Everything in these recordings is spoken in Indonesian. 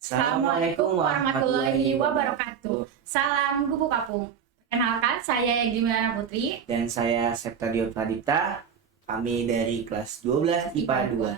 Assalamualaikum warahmatullahi wabarakatuh. Salam Gubuk Kapung. Perkenalkan, saya Gimana Putri. Dan saya Septadio Pradipta. Kami dari kelas 12 IPA 2.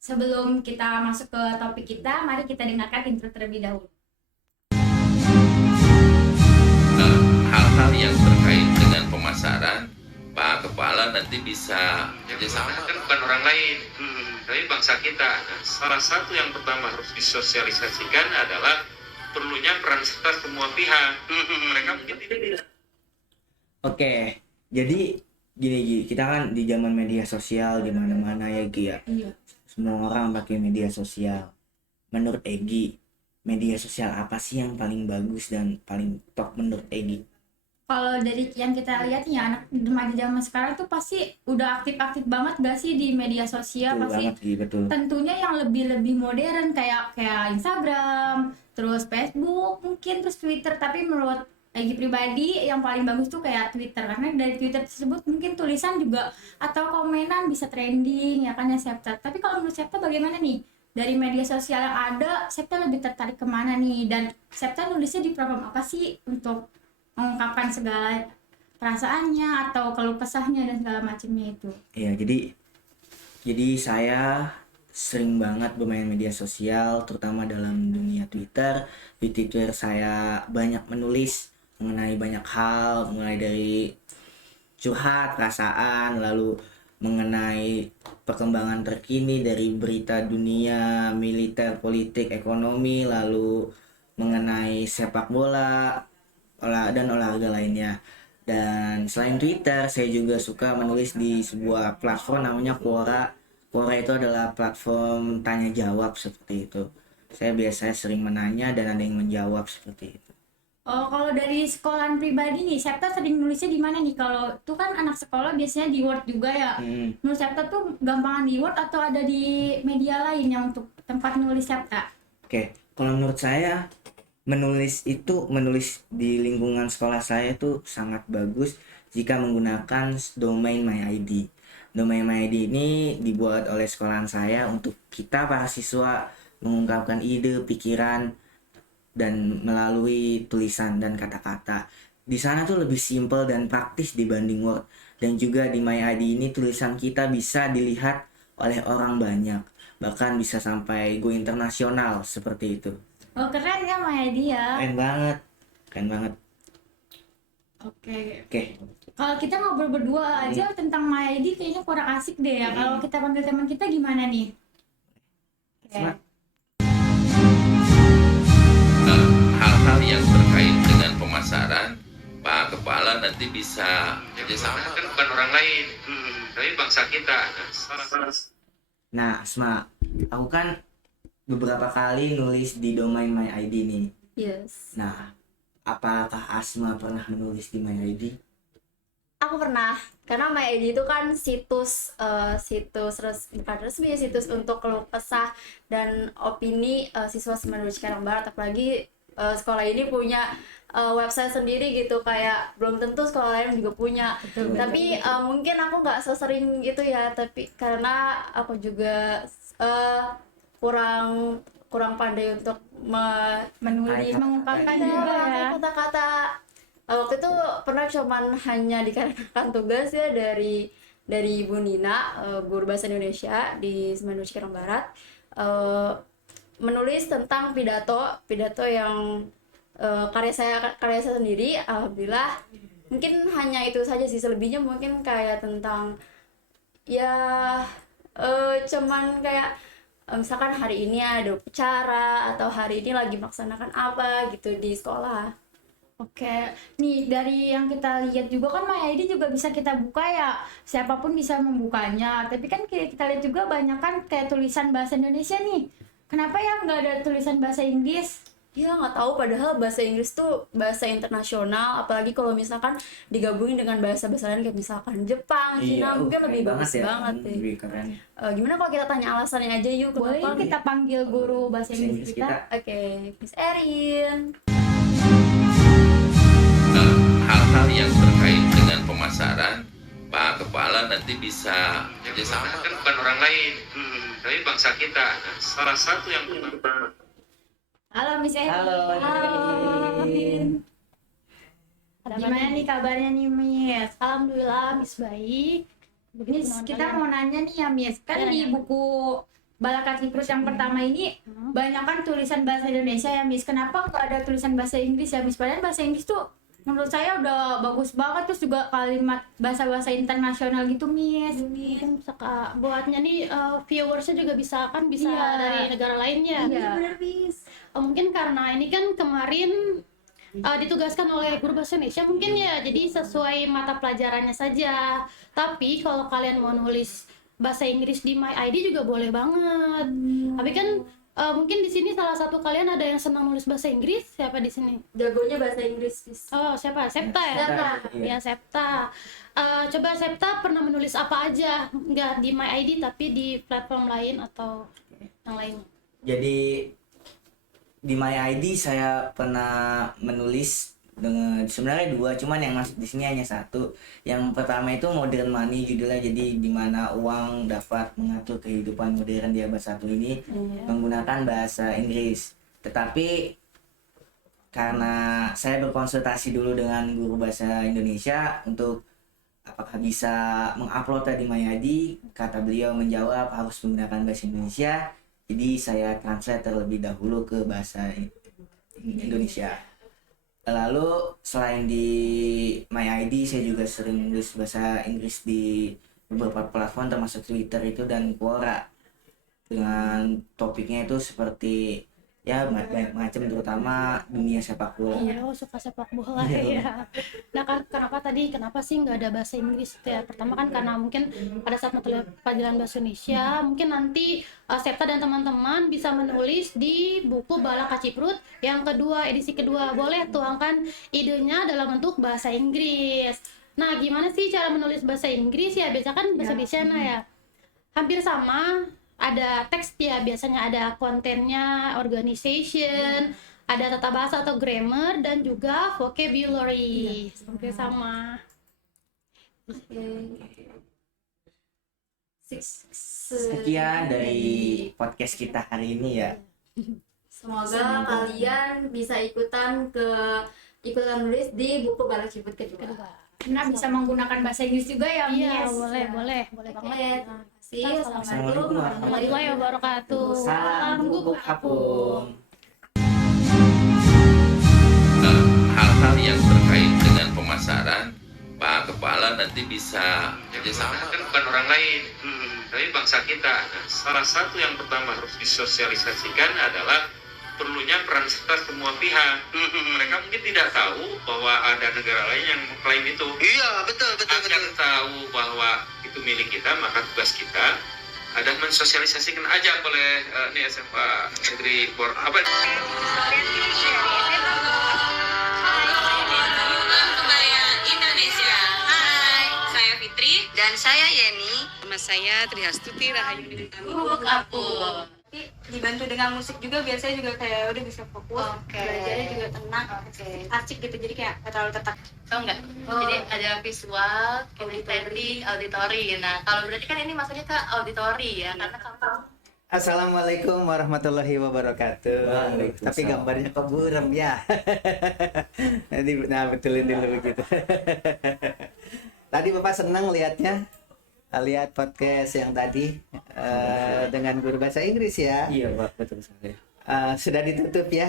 Sebelum kita masuk ke topik kita, mari kita dengarkan intro terlebih dahulu. Hal-hal yang terkait dengan pemasaran, Pak Kepala nanti bisa kerjasama. Kan bukan orang lain, tapi bangsa kita. Nah, salah satu yang pertama harus disosialisasikan adalah perlunya peran serta semua pihak. Mereka mungkin tidak. Oke, jadi gini, kita kan di zaman media sosial di mana-mana ya Gi ya. Iya. Semua orang pakai media sosial. Menurut Egi, media sosial apa sih yang paling bagus dan paling top menurut Egi? Kalau dari yang kita lihat ya, anak remaja zaman sekarang tuh pasti udah aktif-aktif banget gak sih di media sosial? Betul Pasti banget Gi, betul. tentunya yang lebih modern kayak Instagram, terus Facebook, mungkin terus Twitter. Tapi menurut Egi pribadi yang paling bagus tuh kayak Twitter, karena dari Twitter tersebut mungkin tulisan juga atau komenan bisa trending ya kan ya Septa. Tapi kalau menurut Septa bagaimana nih? Dari media sosial yang ada, Septa lebih tertarik kemana nih? Dan Septa nulisnya di platform apa sih untuk mengungkapkan segala perasaannya atau keluh kesahnya dan segala macamnya itu? Iya, jadi saya sering banget bermain media sosial, terutama dalam dunia Twitter. Di Twitter saya banyak menulis mengenai banyak hal, mulai dari curhat perasaan, lalu mengenai perkembangan terkini dari berita dunia, militer, politik, ekonomi, lalu mengenai sepak bola, dan olahraga lainnya. Dan selain Twitter, saya juga suka menulis di sebuah platform namanya Quora. Quora itu adalah platform tanya jawab seperti itu. Saya biasanya sering menanya dan ada yang menjawab seperti itu. Oh, kalau dari sekolahan pribadi nih, Septa sering nulisnya di mana nih? Kalau tuh kan anak sekolah biasanya di Word juga ya. Menurut Septa tuh gampangan di Word atau ada di media lain yang untuk tempat nulis Septa? Oke, kalau menurut saya menulis di lingkungan sekolah saya itu sangat bagus jika menggunakan domain MyID. Domain MyID ini dibuat oleh sekolahan saya untuk kita para siswa mengungkapkan ide, pikiran, dan melalui tulisan dan kata-kata. Di sana tuh lebih simpel dan praktis dibanding Word. Dan juga di MyID ini tulisan kita bisa dilihat oleh orang banyak, bahkan bisa sampai go internasional seperti itu. Oh, keren ya MyID ya. Keren banget. Oke. Oke. Kalau kita ngobrol berdua aja tentang MyID kayaknya kurang asik deh ya. Kalau kita panggil teman kita gimana nih? Oke. Semangat. Hal-hal yang terkait dengan pemasaran, Pak Kepala nanti bisa kerjasama. Kan bukan orang lain, tapi bangsa kita. Nah, Asma, aku kan beberapa kali nulis di domain MyID nih. Yes, Nah, apakah Asma pernah menulis di MyID? aku pernah. Karena MyID itu kan bukan resmi, situs untuk keluh kesah dan opini siswa Semanur Cikarang Barat. Apalagi sekolah ini punya website sendiri gitu, kayak belum tentu sekolah lain juga punya. Betul. Tapi mungkin aku nggak sesering gitu ya. Tapi karena aku juga kurang pandai untuk Menulis, mengungkapkan juga ya. kata-kata. Waktu itu pernah cuman hanya dikarenakan tugas ya dari Ibu Nina, guru bahasa Indonesia di Semanur Cikarang Barat, menulis tentang pidato yang karya saya sendiri. Alhamdulillah mungkin hanya itu saja sih, selebihnya mungkin kayak tentang ya cuman kayak misalkan hari ini ada upacara atau hari ini lagi melaksanakan apa gitu di sekolah. Oke, nih dari yang kita lihat juga kan MyID juga bisa kita buka ya, siapapun bisa membukanya. Tapi kan kita lihat juga banyak kan kayak tulisan bahasa Indonesia nih. Kenapa ya nggak ada tulisan bahasa Inggris? Ya nggak tahu, padahal bahasa Inggris tuh bahasa internasional, apalagi kalau misalkan digabungin dengan bahasa-bahasa lain kayak misalkan Jepang, Cina, mungkin lebih keren bagus banget deh. Lebih keren. Gimana kalau kita tanya alasannya aja yuk, Boleh kenapa? kita panggil guru bahasa Inggris kita? Oke, Miss Erin. Hal-hal yang terkait dengan pemasaran, Pak Kepala nanti bisa kerjasama. Kan bukan orang lain, tapi bangsa kita. Nah, salah satu yang pertama Halo Miss Evi. Halo, Evelyn. Gimana nih kabarnya nih Miss? Alhamdulillah Miss baik. Miss, kita mau nanya nih ya Miss, kan di buku Balaka Ciprus yang pertama ini banyak kan tulisan bahasa Indonesia ya Miss. Kenapa nggak ada tulisan bahasa Inggris ya Miss? Padahal bahasa Inggris tuh menurut saya udah bagus banget, terus juga kalimat bahasa-bahasa internasional gitu Miss. Mungkin buatnya nih viewersnya juga bisa Iya. dari negara lainnya. Iya. Bener Miss. Mungkin karena ini kan kemarin ditugaskan oleh guru bahasa Indonesia mungkin ya, jadi sesuai mata pelajarannya saja. Tapi kalau kalian mau nulis bahasa Inggris di My ID juga boleh banget. Tapi kan mungkin di sini salah satu kalian ada yang senang nulis bahasa Inggris. Siapa di sini? Jagonya bahasa Inggris Miss. Oh, siapa? Septa ya? Septa. Ya, Septa. Coba Septa pernah menulis apa aja? Nggak di My ID tapi di platform lain atau yang lain? Jadi di My ID saya pernah menulis dengan sebenarnya 2, cuman yang masuk di sini hanya 1. Yang pertama itu Modern Money judulnya, jadi di mana uang dapat mengatur kehidupan modern di abad 1 ini menggunakan bahasa Inggris. Tetapi karena saya berkonsultasi dulu dengan guru bahasa Indonesia untuk apakah bisa mengupload di My ID, kata beliau menjawab harus menggunakan bahasa Indonesia. Jadi saya translate terlebih dahulu ke bahasa Indonesia. Lalu selain di My ID, saya juga sering nulis bahasa Inggris di beberapa platform termasuk Twitter itu dan Quora. Dengan topiknya itu seperti ya banyak macam, terutama dunia sepak bola. Iya, suka sepak bola ya. Nah, kenapa sih nggak ada bahasa Inggris itu ya? Pertama kan karena mungkin pada saat mata pelajaran bahasa Indonesia, mungkin nanti Septa dan teman-teman bisa menulis di buku Balaka Ciprus yang kedua, edisi kedua. Boleh tuangkan idenya dalam bentuk bahasa Inggris. Nah, gimana sih cara menulis bahasa Inggris ya? Biasa kan bahasa Indonesia ya. Hampir sama. Ada teks ya, biasanya ada kontennya, organization, ada tata bahasa atau grammar, dan juga vocabulary. Hampir sama. Sekian dari podcast kita hari ini ya. Semoga kalian bisa ikutan nulis di buku Balaka Ciprus kedua. Nah, bisa menggunakan bahasa Inggris juga ya Miss. Iya, boleh banget. Assalamualaikum Warahmatullahi wabarakatuh. Salam guguk apung. Hal-hal yang terkait dengan pemasaran, Pak Kepala nanti bisa kerjasama. Kan bukan orang lain, tapi bangsa kita. Nah, salah satu yang pertama harus disosialisasikan adalah perlunya peran serta semua pihak. Mereka mungkin tidak tahu bahwa ada negara lain yang mengklaim itu. Iya, betul. Agar tahu bahwa itu milik kita, maka tugas kita ada mensosialisasikan aja oleh ini SMA Negeri apa? Indonesia. Hai, saya Fitri dan saya Yeni. Nama saya Triastuti Rahayu. Guguk Apung. Dibantu dengan musik juga, biar saya juga kayak udah bisa fokus. Belajarnya juga tenang, asik gitu, jadi kayak gak terlalu tetap. Oh enggak. Jadi ada visual, kinetic, auditory. Nah, kalau berarti kan ini masuknya ke auditory ya, karena kamu Assalamualaikum warahmatullahi wabarakatuh. Waalaikumsalam. Tapi gambarnya keburam ya. Nanti betulin dulu gitu. Tadi Bapak senang lihatnya, lihat podcast yang tadi dengan guru bahasa Inggris ya. Iya Pak, betul sekali. Sudah ditutup ya.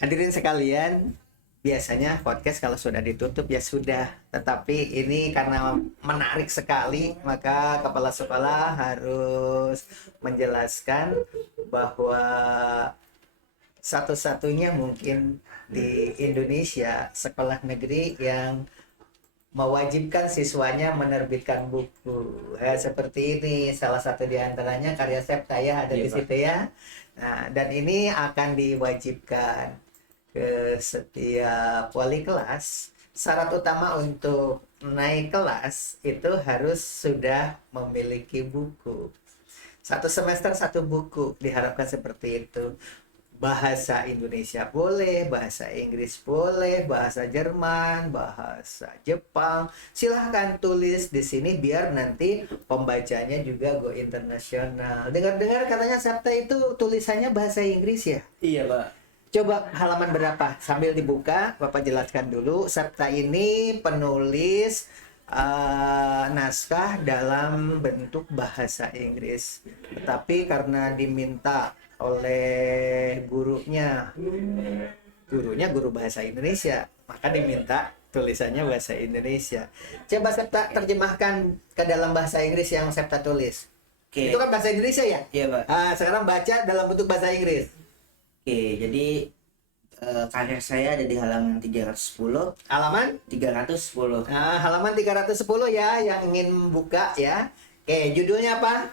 Hadirin sekalian, biasanya podcast kalau sudah ditutup ya sudah. Tetapi ini karena menarik sekali, maka kepala sekolah harus menjelaskan bahwa satu-satunya mungkin di Indonesia sekolah negeri yang mewajibkan siswanya menerbitkan buku. Seperti ini, salah satu di antaranya karya Septa ya, ada di situ ya. Nah, dan ini akan diwajibkan ke setiap wali kelas. Syarat utama untuk naik kelas itu harus sudah memiliki buku. 1 semester 1 buku, diharapkan seperti itu. Bahasa Indonesia boleh, bahasa Inggris boleh, bahasa Jerman, bahasa Jepang. Silahkan tulis di sini biar nanti pembacanya juga go internasional. Dengar-dengar katanya Sabta itu tulisannya bahasa Inggris ya? Iya, Pak. Coba halaman berapa? Sambil dibuka, Bapak jelaskan dulu. Sabta ini penulis naskah dalam bentuk bahasa Inggris. Tetapi karena diminta oleh gurunya guru bahasa Indonesia, maka diminta tulisannya bahasa Indonesia. Coba Septa terjemahkan ke dalam bahasa Inggris yang Septa tulis. Oke. Itu kan bahasa Indonesia ya? Iya, Pak. Sekarang baca dalam bentuk bahasa Inggris. Oke, jadi karya saya ada di halaman 310. Halaman? 310. Nah, halaman 310 ya yang ingin buka ya. Oke, judulnya apa?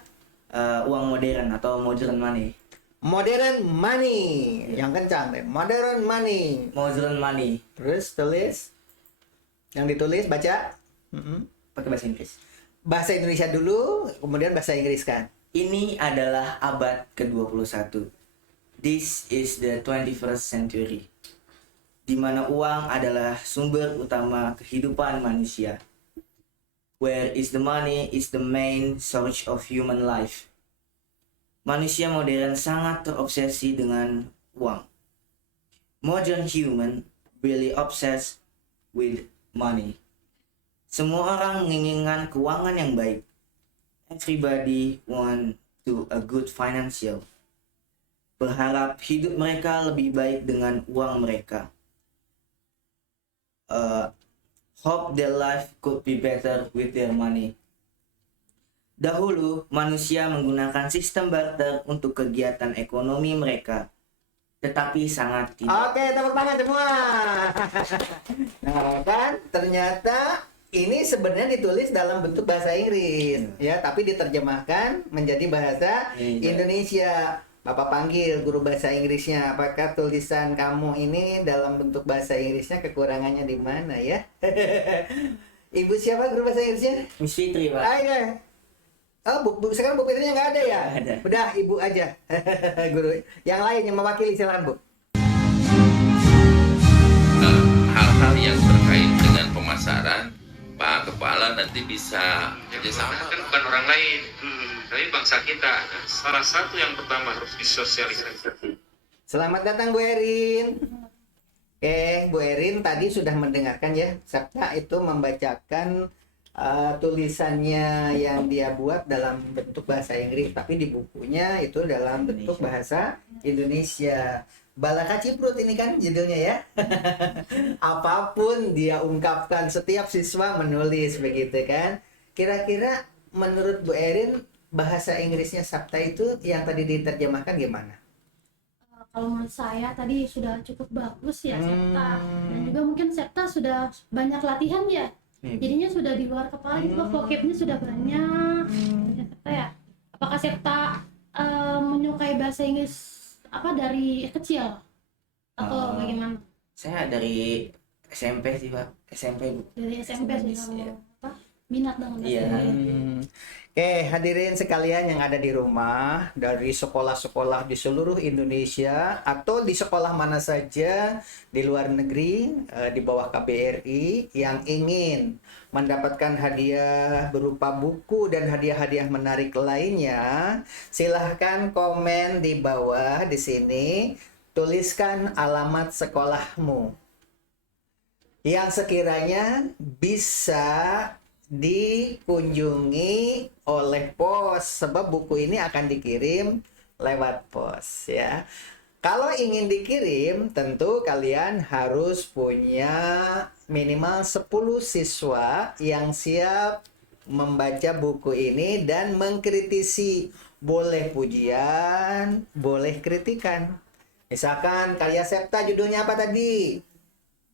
Uang modern atau modern money. Modern money. Yang kencang deh. Modern money. Modern money. Terus tulis. Yang ditulis baca. Pakai bahasa Inggris. Bahasa Indonesia dulu, kemudian bahasa Inggris kan. Ini adalah abad ke-21. This is the 21st century. Di mana uang adalah sumber utama kehidupan manusia. Where is the money is the main source of human life. Manusia modern sangat terobsesi dengan uang. Modern human really obsessed with money. Semua orang menginginkan keuangan yang baik. Everybody want to a good financial. Berharap hidup mereka lebih baik dengan uang mereka. Hope their life could be better with their money. Dahulu, manusia menggunakan sistem barter untuk kegiatan ekonomi mereka, tetapi sangat tidak. Oke, tepuk tangan semua. Nah, kan ternyata ini sebenarnya ditulis dalam bentuk bahasa Inggris, ya, tapi diterjemahkan menjadi bahasa Indonesia. Bapak panggil guru bahasa Inggrisnya, apakah tulisan kamu ini dalam bentuk bahasa Inggrisnya kekurangannya di mana ya? Ibu siapa guru bahasa Inggrisnya? Miss Fitri, Pak. Ayo. Oh, sekarang Bu Fitrinya nggak ada ya? Nggak ada. Udah, Ibu aja. Guru. Yang lain yang mewakili silakan, Bu. Hal-hal yang terkait dengan pemasaran, Pak Kepala nanti bisa kerjasama. Kan bukan orang lain, tapi bangsa kita. Nah, salah satu yang pertama harus disosialisasikan. Selamat datang Bu Erin. Oke, Bu Erin tadi sudah mendengarkan ya. Sabta itu membacakan tulisannya yang dia buat dalam bentuk bahasa Inggris, tapi di bukunya itu dalam bentuk bahasa Indonesia. Balaka Ciprut ini kan judulnya ya. Apapun dia ungkapkan, setiap siswa menulis begitu kan. Kira-kira menurut Bu Erin bahasa Inggrisnya Sabta itu yang tadi diterjemahkan gimana? Kalau menurut saya tadi sudah cukup bagus ya Septa, dan juga mungkin Septa sudah banyak latihan ya, jadinya sudah di luar kepala gitu, vocabnya sudah banyak. Ya, Septa ya, apakah Septa menyukai bahasa Inggris apa dari kecil atau bagaimana? Saya dari SMP sih, Pak. SMP, Bu. Dari SMP sudah apa? Minat dengan bahasa Iya. Inggris. Oke, hadirin sekalian yang ada di rumah, dari sekolah-sekolah di seluruh Indonesia atau di sekolah mana saja di luar negeri di bawah KBRI yang ingin mendapatkan hadiah berupa buku dan hadiah-hadiah menarik lainnya, silahkan komen di bawah di sini, tuliskan alamat sekolahmu yang sekiranya bisa dikunjungi oleh pos, sebab buku ini akan dikirim lewat pos ya. Kalau ingin dikirim, tentu kalian harus punya minimal 10 siswa yang siap membaca buku ini dan mengkritisi. Boleh pujian, boleh kritikan. Misalkan karya Septa judulnya apa tadi?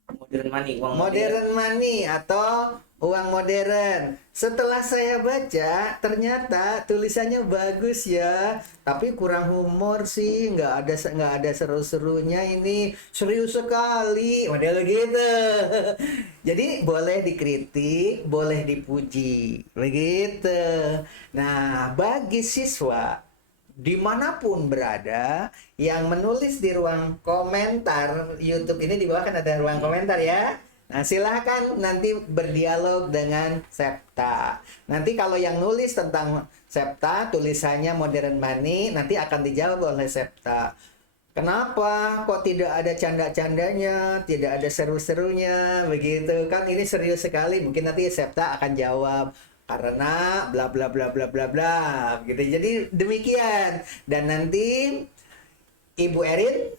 Modern money, uang Modern money atau uang modern. Setelah saya baca, ternyata tulisannya bagus ya, tapi kurang humor sih, nggak ada seru-serunya ini, serius sekali, model gitu. Jadi boleh dikritik, boleh dipuji, begitu. Nah, bagi siswa dimanapun berada yang menulis di ruang komentar YouTube ini, di bawah kan ada ruang komentar ya. Nah, silahkan nanti berdialog dengan Septa. Nanti kalau yang nulis tentang Septa, tulisannya Modern Money, nanti akan dijawab oleh Septa. Kenapa kok tidak ada canda-candanya, tidak ada seru-serunya, begitu kan? Ini serius sekali. Mungkin nanti Septa akan jawab karena bla bla bla bla bla bla, gitu. Jadi demikian. Dan nanti Ibu Erin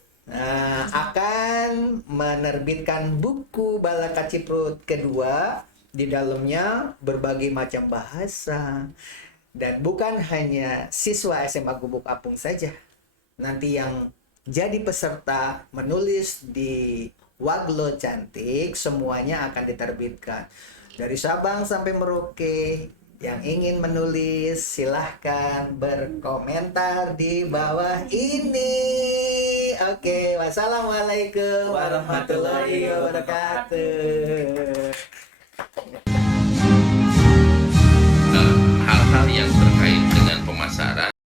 akan menerbitkan buku Bala Kaciprut kedua. Di dalamnya berbagai macam bahasa, dan bukan hanya siswa SMA Gubuk Apung saja. Nanti yang jadi peserta menulis di Waglo Cantik, semuanya akan diterbitkan dari Sabang sampai Merauke. Yang ingin menulis silahkan berkomentar di bawah ini. Oke, wassalamualaikum warahmatullahi wabarakatuh. Hal-hal yang terkait dengan pemasaran